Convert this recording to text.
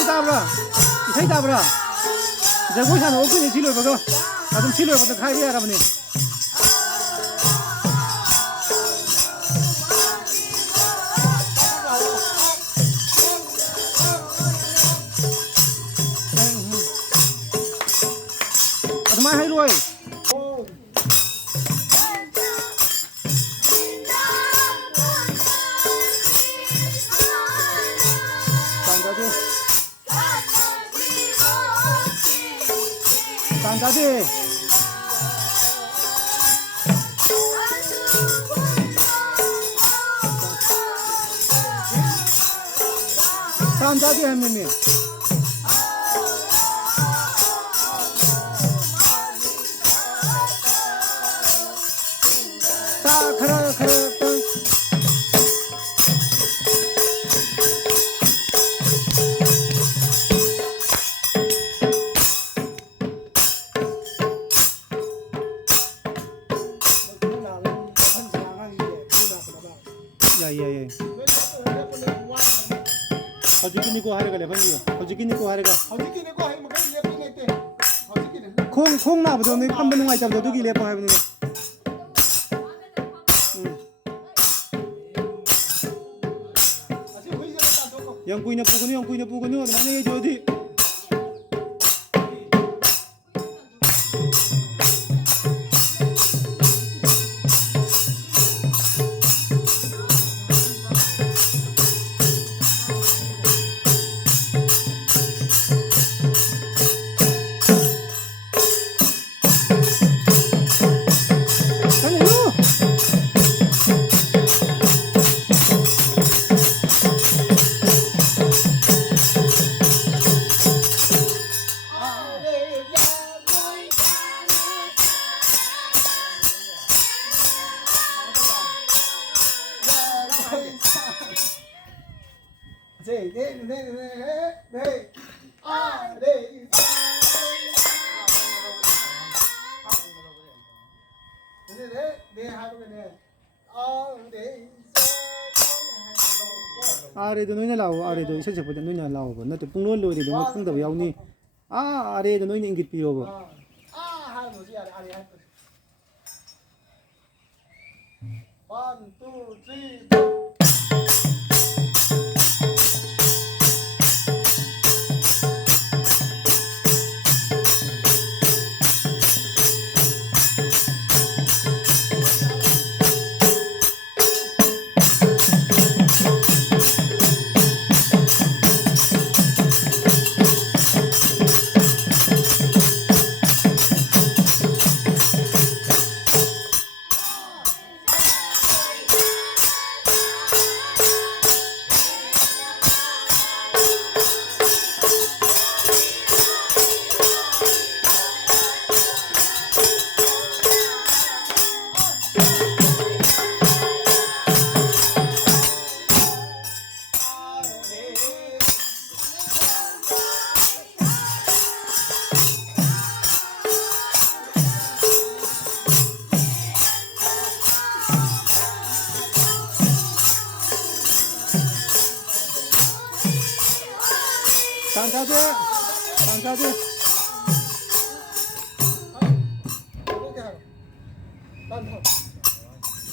이사이 따브라 이사이 따브라 저고산 오픈이 실로 보고 아좀 실로 보고 가야 여러분이 아좀 많이 해로이 Tandade. Tandade है मैंने ता खरा खरा 야야야 हौजिकी को हारेगा ले बंदियो हौजिकी को हारेगा हाय मगर ले पे नेते हौजिकी खोंग ना बदो ने खम बनुवाई तब दो की ले पाए बने yang punya pugu namanya ये जोदी 아래도 너희는 나오 아래도 이세제보다 너희는 나오고 너도 뿡롤 로이도 너무 뿡다 야우니 아 아래도 너희는 인기 비오고 아 뭐지 아래 1, 2, 3 장자들 이렇게 하라.